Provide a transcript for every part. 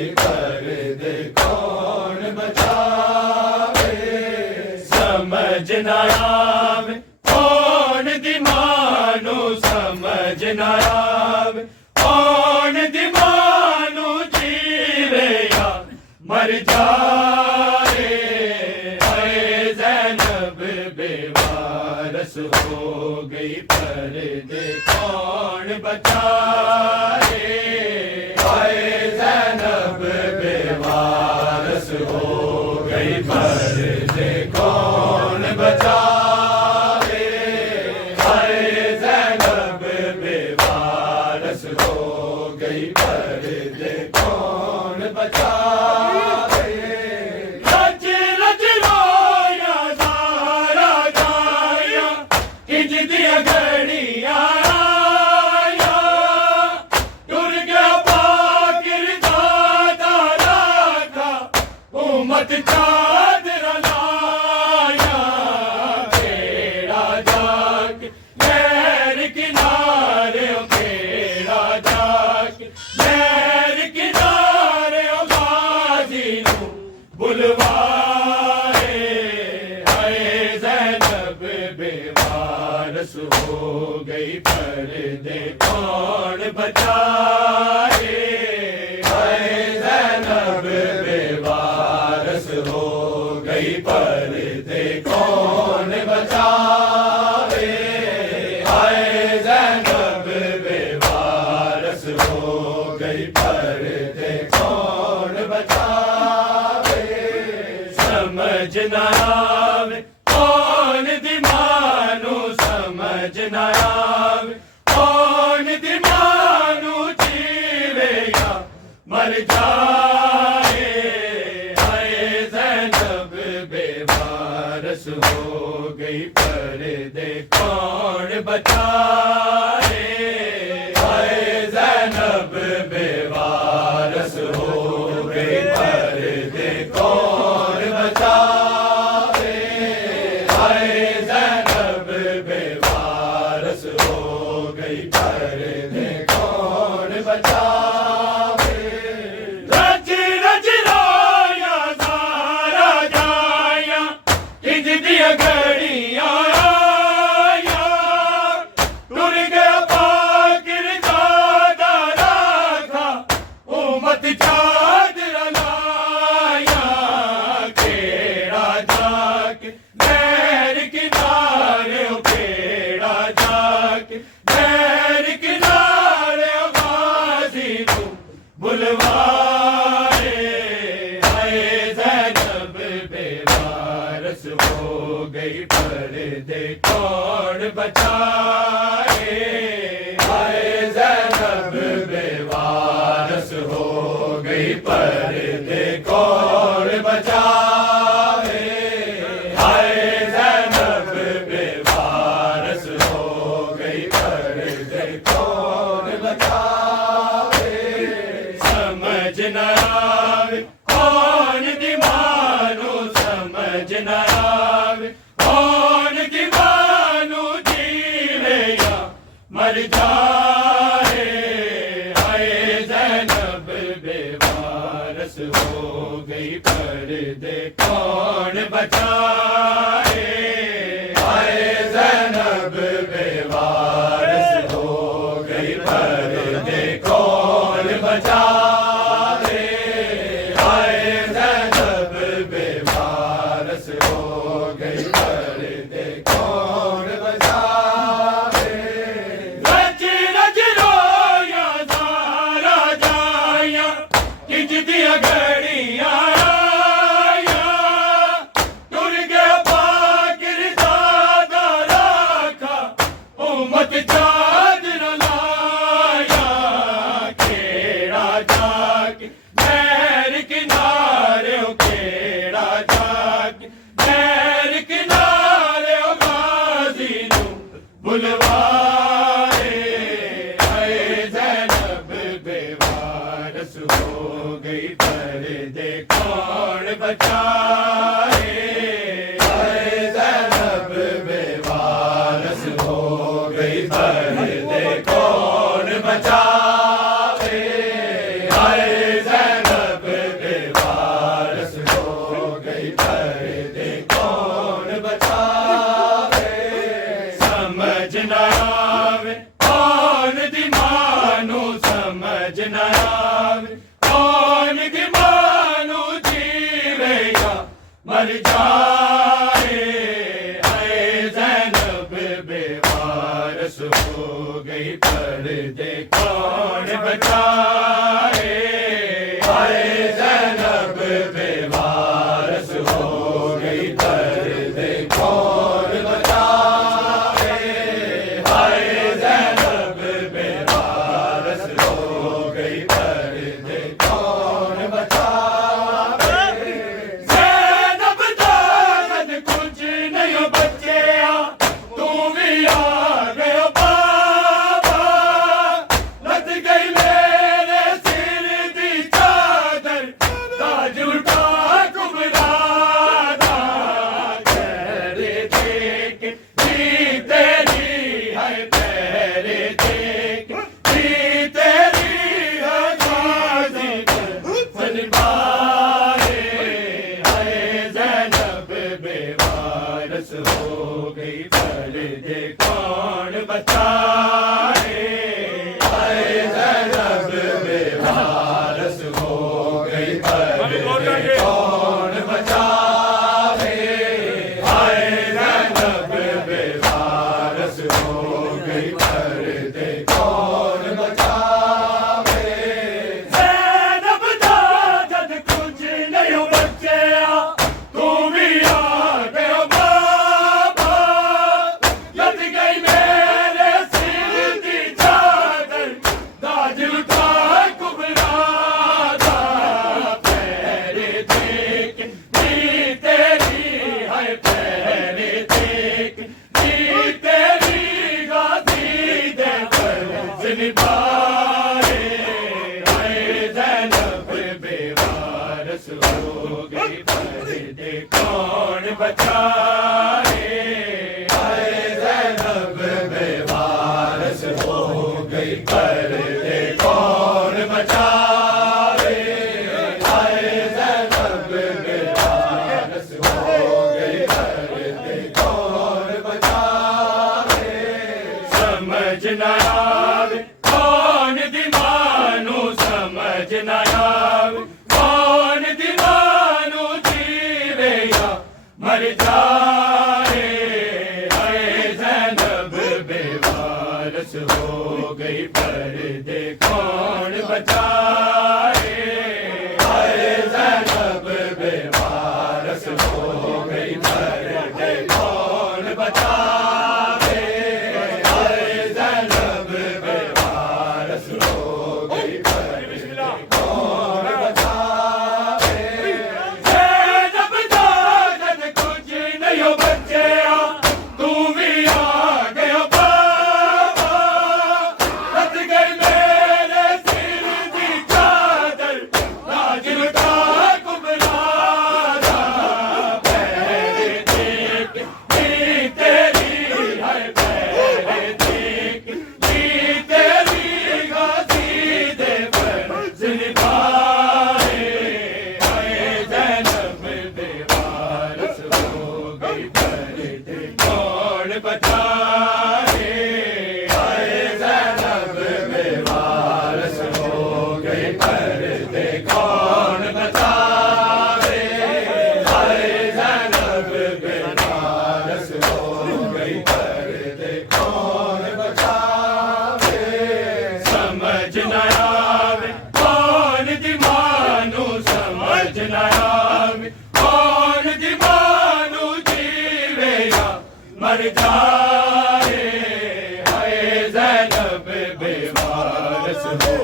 गई पर्दे कौन बचावे। समझ न आवे कौन दी मानू, समझ न आवे कौन दी मानू, जीवे या मर जाए। हाय ज़ैनब बेवारस हो गई पर्दे कौन बचाए। हाय ज़ैनब बेवारस हो गई पर्दे कौन बचाए। हाय ज़ैनब बेवारस हो गई पर्दे कौन बचाए। रज रज रोया सारा गाया, खिंच दिया घड़ियां आया। टुर गया पाकिर दादा राखा, उम्मत चादर लाया। खेड़ा जाके लहर किनारे, खेड़ा जाके लहर किनारे, गाजी नू बुलवाए। हाय ज़ैनब बेवारस हो गई पर्दे कौन बचाए। हाय ज़ैनब बेवारस हो गई पर्दे कौन बचाए। हाय ज़ैनब बेवारस हो गई पर्दे कौन बचावे। समझ न आवे कौन दी मानू, समझ न आवे कौन दी मानू, जीवे या मर जाए। हाय ज़ैनब बेवारस हो गई पर्दे कौन बचाए। हाय ज़ैनब बेवारस हो गई पर्दे कौन बचाए। हाय ज़ैनब बेवारस हो गई पर्दे कौन बचावे। रज रज रोया सारा जाया, खिंच दिया घड़ियां आया। टुर गया पाकिर दादा राखा, उम्मत चादर लाया। खेड़ा जाके लहर किनारे, खेड़ा जाके लहर किनारे, गाजी नू बुलवाए। हाय ज़ैनब बेवारस हो गई पर्दे कौन बचाए। हाय ज़ैनब बेवारस हो गई पर्दे कौन बचाए। हाय ज़ैनब बेवारस हो गई पर्दे कौन बचाए। समझ न आवे कौन दी मानू, समझ न आवे कौन दी मानू, जीवे या मर जाए। हाय ज़ैनब बेवारस हो गई पर्दे कौन बचाए। हाय ज़ैनब बेवारस हो गई पर्दे कौन बचाए। हाय ज़ैनब बेवारस हो गई पर्दे कौन बचाए। रज रज रोया सारा जाया, खिंच दिया घड़ियां आया। टुर गया पाकिर दादा राखा, उम्मत चादर लाया। खेड़ा जाके लहर किनारे, खेड़ा जाके लहर किनारे, गाजी नू बुलवाए। हाय ज़ैनब बेवारस हो गई पर्दे कौन बचाए। हाय ज़ैनब बेवारस हो गई पर्दे कौन बचावे। हाय ज़ैनब मर जाए। हाय ज़ैनब बेवारस हो गई, पर्दे कौन बचाए। हाय ज़ैनब बेवारस हो गई, पर्दे कौन बचाए। हाय ज़ैनब बेवारस हो गई, पर्दे कौन बचाए। ज़ैनब दानत कुछ नहीं बचे, तू भी आ गया बाबा। लद गई मेरे सिर दी चादर, ताज उठा कुबरादा। पैरे देख दी तेरी है, पैरे देख दी तेरी है, गाज़ी फनबाए। हाय ज़ैनब बेवारस हो गई, पर्दे कौन बचाए। हाय ज़ैनब बेवारस हो गई, पर्दे कौन बचाए। हाय ज़ैनब बेवारस हो गई, पर्दे कौन बचाए। ज़ैनब दादत कुछ नहीं बचे, तू भी आ गया बाबा। लद गई मेरे सिर दी चादर, ताज उठा कुबरादा। पैरे देख दी तेरी है, पैरे देख दी तेरी, गाज़ी दे फर्ज़ निभाए। हाय ज़ैनब बेवारस हो गई, पर्दे कौन बचाए। हाय ज़ैनब बेवारस हो गई, पर्दे कौन बचाए। हाय ज़ैनब बेवारस हो गई, पर्दे कौन बचाए। समझ न आवे कौन दीवानू, समझ न आवे कौन दीवानू, जीवे या मर जाए। हाय ज़ैनब बेवारस हो गई, पर्दे कौन बचाए। हाय ज़ैनब बेवारस हो गई, पर्दे कौन बचाए। हाय ज़ैनब बेवारस हो गई, पर्दे कौन बचाए। ज़ैनब दादत कुछ नहीं बचे, तू भी आ गया बाबा। लद गई मेरे सिर दी चादर, ताज उठा कुबरादा। पैरे देख दी तेरी है, पैरे देख दी तेरी, गाज़ी दे फर्ज़ निभाए। हाय ज़ैनब बेवारस हो गई, पर्दे कौन बचाए। हाय ज़ैनब बेवारस हो गई, पर्दे कौन बचाए। हाय ज़ैनब बेवारस हो गई, पर्दे कौन बचाए। समझ न आवे कौन दीवानू, समझ न आवे कौन दीवानू, जीवे या मर जाए। हाय ज़ैनब बेवारस हो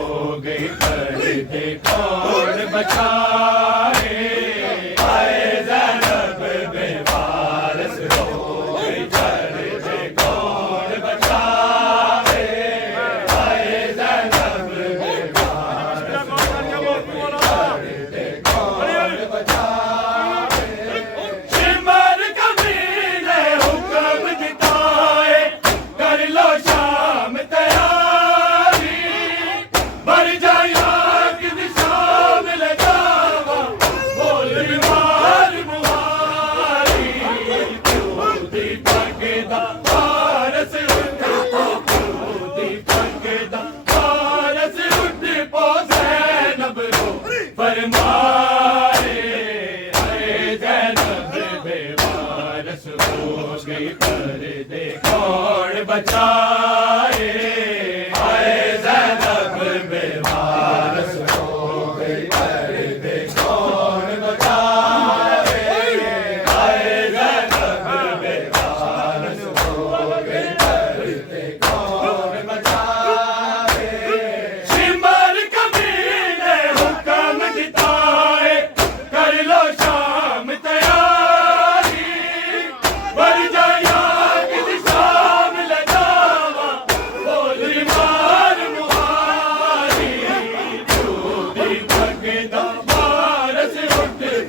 गई, पर्दे कौन बचाए। हाय ज़ैनब बेवारस हो गई, पर्दे कौन बचाए। हाय ज़ैनब बेवारस हो गई, पर्दे कौन बचाए। सिमर कबीले हुक्म दिताए, कर लो शाम तैयारी। मर जाया कि शाम लगावा, बोल मार मुहारी। तू दीपक दा पारस उठ, तू दीपक दा पारस उठ, पो ज़ैनब रो फरमाए। हाय ज़ैनब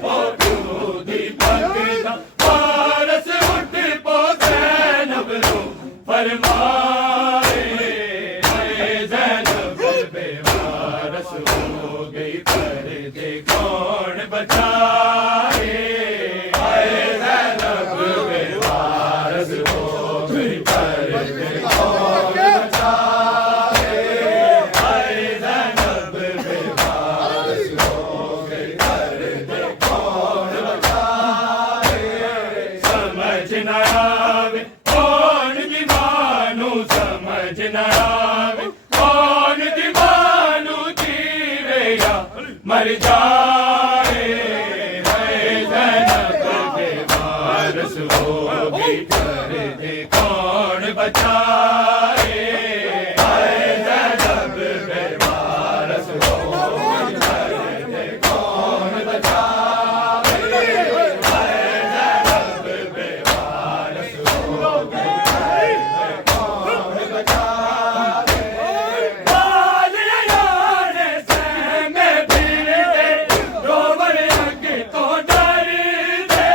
ओ दूधी पकड़ा वारस उठ पो ज़ैनब रो फरमाए हाय ज़ैनब बेवारस हो गई पर्दे कौन बचाए हाय ज़ैनब बेवारस हो गई पर्दे कौन बचाए हाय ज़ैनब बेवारस हो गई पर्दे कौन बचाए समझ न आवे कौन दीवानू समझ न आवे कौन दीवानू जीवे या मर जाए हाय ज़ैनब बेवारस हो गई पर्दे कौन बचाए हाय ज़ैनब बेवारस हो गई पर्दे कौन बचाए हाय ज़ैनब बेवारस हो गई पर्दे कौन बचाए बाल यारे सहमे फिरते रोवर अगे तो डरते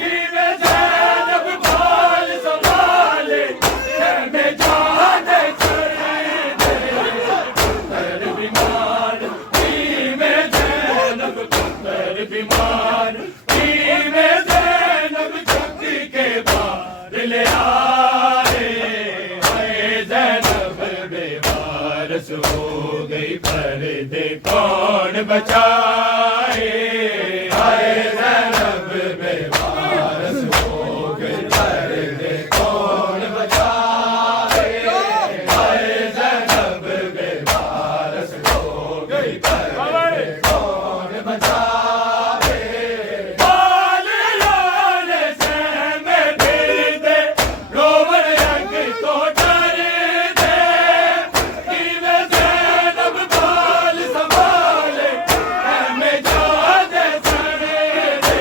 किवे ज़ैनब बाल संभाले सहमे जाने चढ़ते पुत्र बीमार किवे ज़ैनब पुत्र बीमार किवे ज़ैनब छुट्टी के बाद ले आए हाय ज़ैनब बेवारस हो गई पर्दे कौन बचाए हाय ज़ैनब बेवारस हो गई पर्दे कौन बचाए हाय ज़ैनब बेवारस हो गई पर्दे कौन बचाए बाल लाल सहमे फिरते रोवर अग तो डरते किवे ज़ैनब बाल संभाले हमें जाने चढ़ते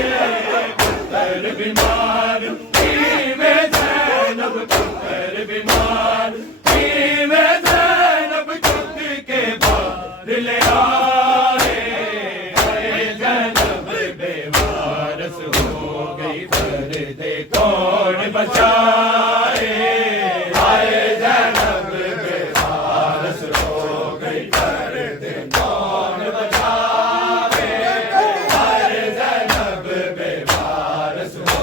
पुत्र बीमार किवे ज़ैनब पुत्र बीमार किवे ज़ैनब छुट्टी के बाद ले आए हाय ज़ैनब बेवारस हो गई पर्दे कौन बचाए हाय ज़ैनब बेवारस हो गई पर्दे कौन बचाए हाय ज़ैनब बेवारस हो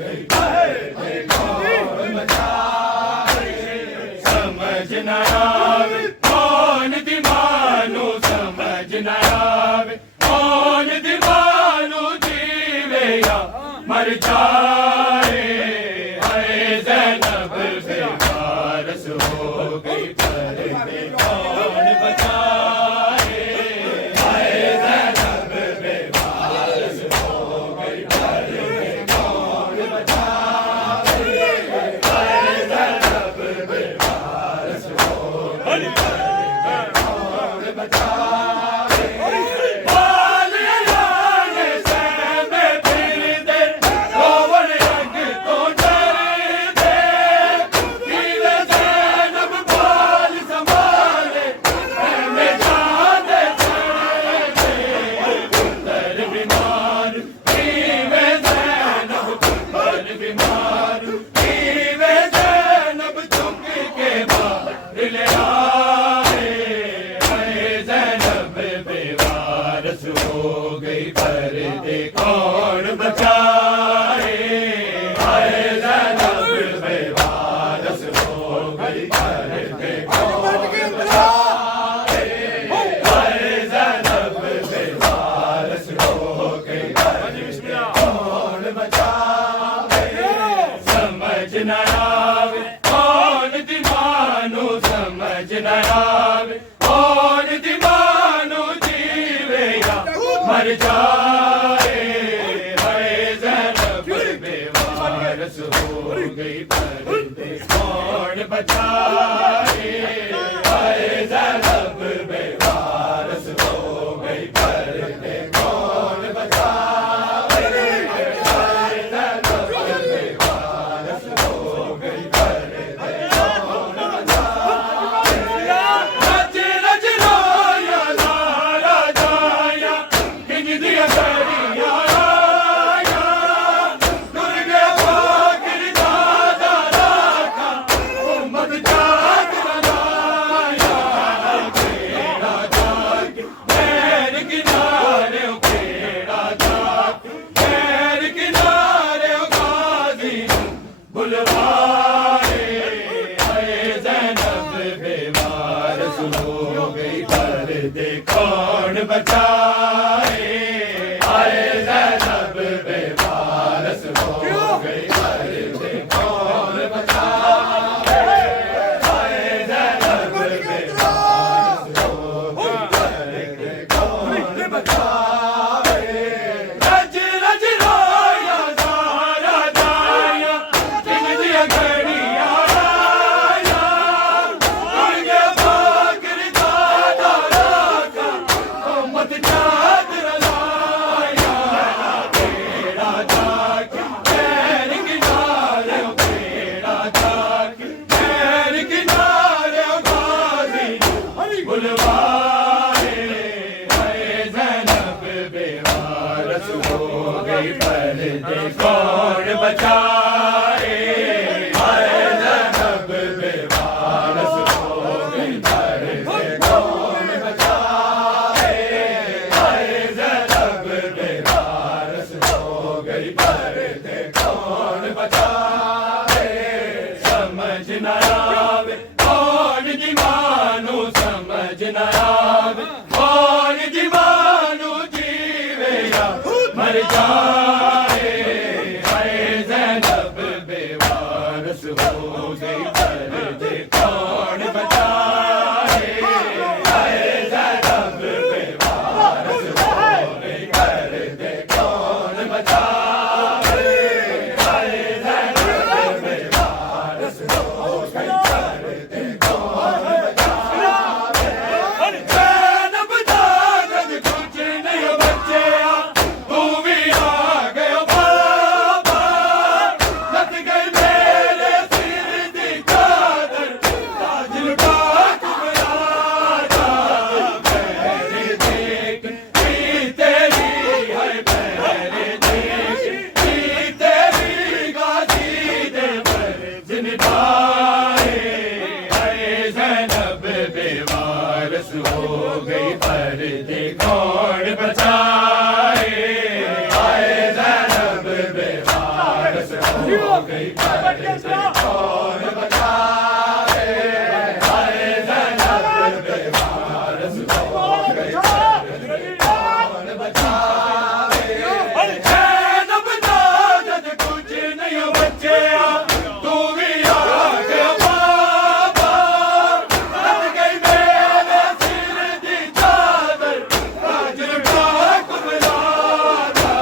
गई पर्दे कौन बचाए समझ न आवे कौन दीवानू समझ न आवे कौन दीवानू जीवे या मर जाए हाय ज़ैनब बेवारस हो गई पर्दे कौन बचाए हाय ज़ैनब बेवारस हो गई पर्दे कौन बचाए हाय ज़ैनब बेवारस हो गई पर्दे कौन बचाए बाल लाल सहमे फिरते रोवर अग तो डरते किवे ज़ैनब बाल संभाले हमें जाने चढ़ते पुत्र बीमार किवे ज़ैनब पुत्र बीमार किवे ज़ैनब छुट्टी के बाद ले आए हाय ज़ैनब बेवारस हो गई पर्दे कौन बचाए हाय ज़ैनब बेवारस हो गई पर्दे कौन बचाए हाय ज़ैनब बेवारस हो गई पर्दे कौन बचाए समझ न आवे कौन दीवानू समझ न आवे कौन दीवानू जीवे या मर जाए हाय ज़ैनब बेवारस हो गई पर्दे कौन बचाए हाय ज़ैनब बेवारस हो गई पर्दे कौन बचाए हाय ज़ैनब बेवारस हो गई पर्दे कौन बचाए रच रच रोया लारा जाया किंग दिया किनारे खेड़ा जाक खैर किनारे गाजी बुलवाए आए ज़ैनब बेवारस हो गई पर्दे कौन बचाए आए ज़ैनब बेवारस हो गई पर्दे कौन बचाए आए ज़ैनब बेवारस हो गई पर्दे कौन बचाए रज रज रोया सारा जाया दिन दिया घड़िया आया उड़ गया बाकर दादा राका मत चादर लाया तेरा जाके खैर किनारे तेरा जाके खैर किनारे गाजी बुलवाए आए ज़ैनब बेवारस हो गई पर्दे कौन बचाए आए ज़ैनब बेवारस हो गई पर्दे कौन बचाए आए ज़ैनब बेवारस हो गई पर्दे कौन बचाए समझ न आवे कौन दीवानो समझ न आवे कौन दीवानो जीवे या मर जाए आए ज़ैनब बेवारस हो गई पर्दे कौन बचाए आए ज़ैनब बेवारस हो गई पर्दे कौन बचाए आए ज़ैनब बेवारस हो गई पर्दे कौन बचाए ज़ैनब दादद कुछ नहीं बचे तू भी आ गयो बाबा लग गई मेरे सिर दी चादर ताज लुटा तुम्हारा पहले देख की तेरी है पहले देख की तेरी गाजी दे पर जिंदाए आए ज़ैनब बेवारस हो गई पर्दे कौन बचाए आए ज़ैनब बेवारस हो गई पर्दे कौन बचाए आए ज़ैनब बेवारस हो गई पर्दे कौन बचाए ज़ैनब दादद कुछ नहीं बचे तू भी आ गया बाबा लग गई मेरे सिर दी चादर ताज लुटा तुम्हारा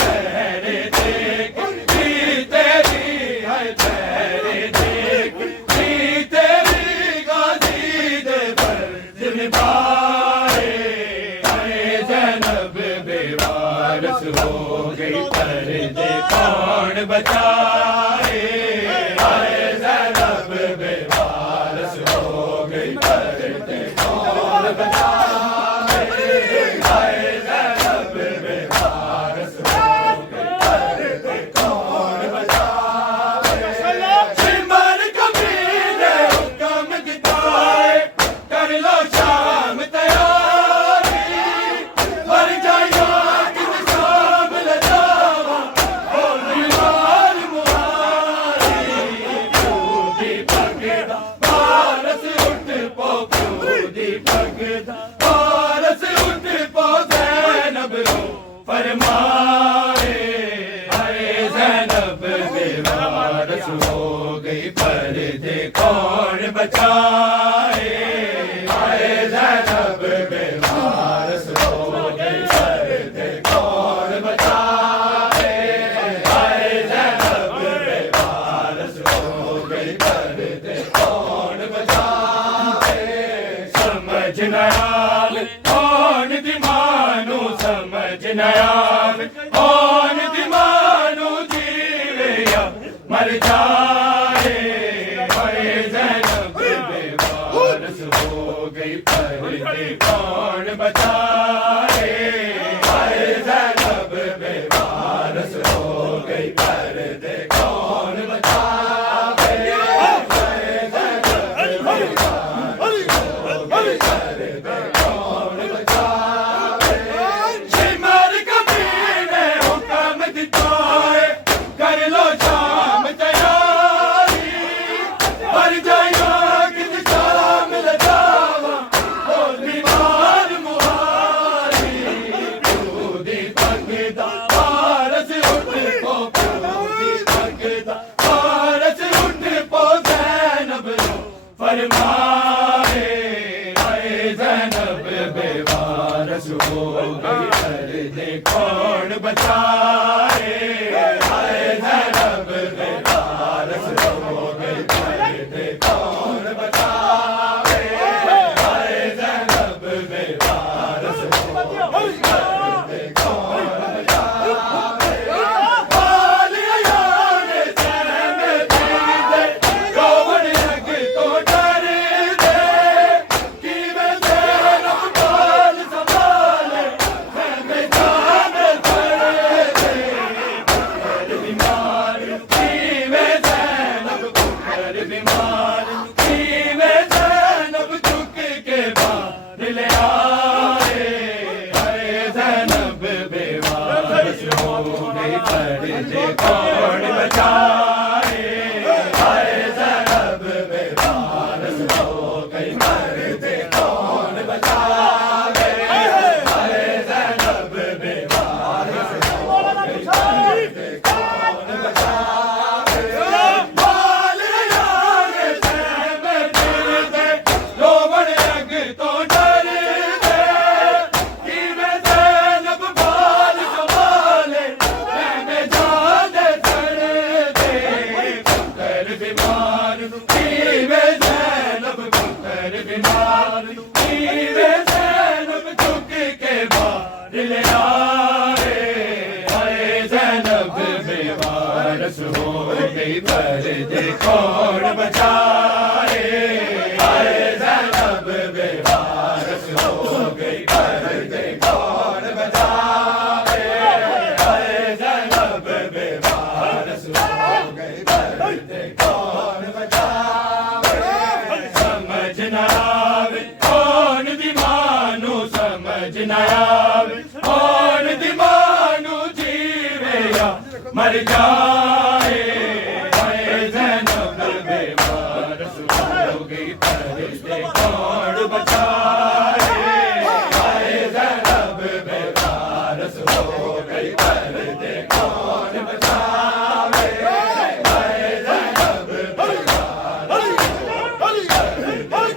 पहरे देख की तेरी है पहरे देख की तेरी गाजी दे पर जिंदाए आए ज़ैनब बेवारस हो गई पर्दे कौन बचाए आए ज़ैनब बेवारस हो गई पर्दे कौन बचाए आए ज़ैनब बेवारस हो गई पर्दे कौन बचाए सिमर कबीले हुक्म दिताए कर लो शाम तैयारी मर जाया किन शाम ले जावा ओ दीवार मुहारी क्योंकि पगदा पारस उठ पो क्योंकि पगदा पारस उठ पो ज़ैनब रो फरमाए आए ज़ैनब बेवारस हो गई पर्दे कौन बचाए आए ज़ैनब बेवारस हो गई पर्दे कौन बचाए आए ज़ैनब बेवारस हो गई पर्दे कौन बचाए समझ न आवे कौन दीवानो समझ न आवे कौन दीवानो जीवे या मर जाए आए ज़ैनब बेवारस हो गई पर्दे कौन बचाए आए ज़ैनब बेवारस हो गई पर्दे कौन बचाए आए ज़ैनब बेवारस हो गई पर्दे कौन बचाए गई पर्दे कौन बचाए, हाय ज़ैनब बेवारस हो गई पर्दे कौन बचाए, हाय ज़ैनब बेवारस हो गई पर्दे कौन बचाए। वालिया यार सैम दीदे रोवण अग तो डर दे, कि मैं ज़ैनब बाल संभाले मैं जान कर दे। पुत्र बीमार की मैं ज़ैनब, पुत्र बीमार की मैं ज़ैनब झुक के बाहर ले आए, हाय ज़ैनब बेवारस हो गई पर्दे कौन बचाए, हाय ज़ैनब बेवारस हो गई पर्दे कौन बचाए, हाय ज़ैनब बेवारस हो गई पर्दे कौन बचाए। वालिया यार सैम दीदे रोवण अग तो डर दे, कि मैं ज़ैनब बाल संभाले मैं जान कर दे। पुत्र बीमार की मैं ज़ैनब, पुत्र बीमार की मैं ज़ैनब झुक के बाहर ले आए, हाय ज़ैनब बेवारस हो गई पर्दे कौन बचाए, हाय ज़ैनब बेवारस हो गई पर्दे कौन बचाए, हाय ज़ैनब बेवारस हो गई पर्दे कौन बचाए। समझ न आवे कौन दी मानू, समझ न आवे कौन दी मानू जीवे या मर जाए, हाय ज़ैनब बेवारस हो गई पर्दे कौन बचाए, हाय ज़ैनब बेवारस हो गई पर्दे कौन बचाए, हाय ज़ैनब बेवारस हो गई पर्दे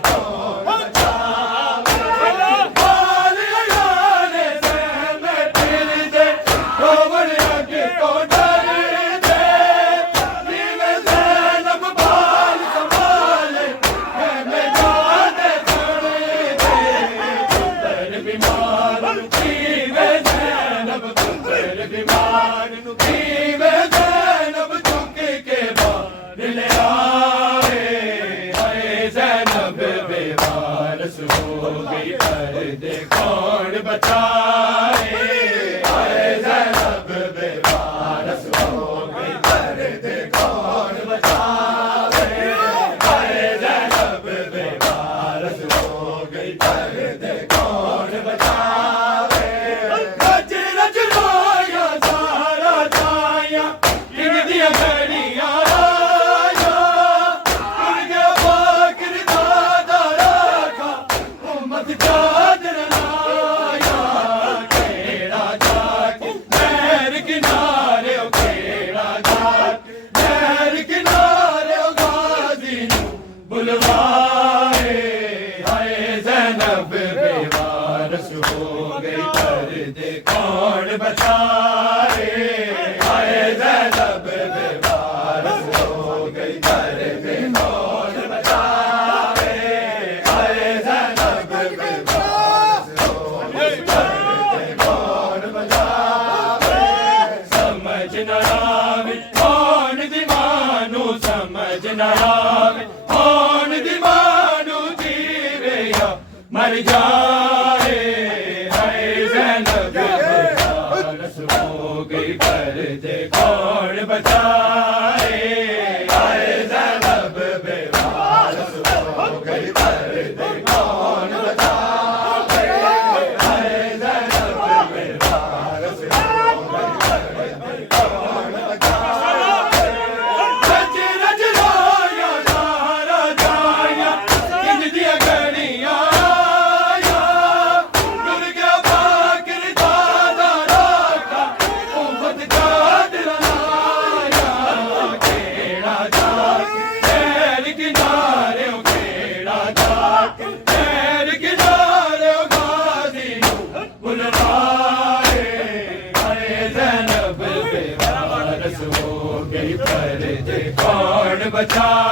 कौन बचाए। वालिया यार सैम दीदे रोवण अग तो डर दे, कि मैं ज़ैनब बाल संभाले मैं जान कर दे। पुत्र बीमार की मैं ज़ैनब, पुत्र बीमार की मैं ज़ैनब झुक के बाहर ले आए, हाय ज़ैनब बेवारस हो गई पर्दे कौन बचाए, हाय ज़ैनब बेवारस हो गई पर्दे कौन बचाए, हाय ज़ैनब बेवारस हो गई पर्दे कौन बचाए। रज रज रोया सारा ताया किंग दिया घड़ियां आया, दुर्गे फाकिर दादा राखा उम्मत चादर लाया। केड़ा जाके नहर किनारे ओ केड़ा जाके नहर किनारे ओ गाजी नू बुलवाए, हाय ज़ैनब बेवारस हो गई पर्दे कौन बचाए, हाय ज़ैनब बेवारस हो गई पर्दे कौन बचाए, हाय ज़ैनब बेवारस हो गई पर्दे कौन बचाए। समझ न आवे कौन दी मानू, समझ न आवे कौन दी मानू जीवे या मर जाए, हाय ज़ैनब बेवारस हो गई पर्दे कौन बचाए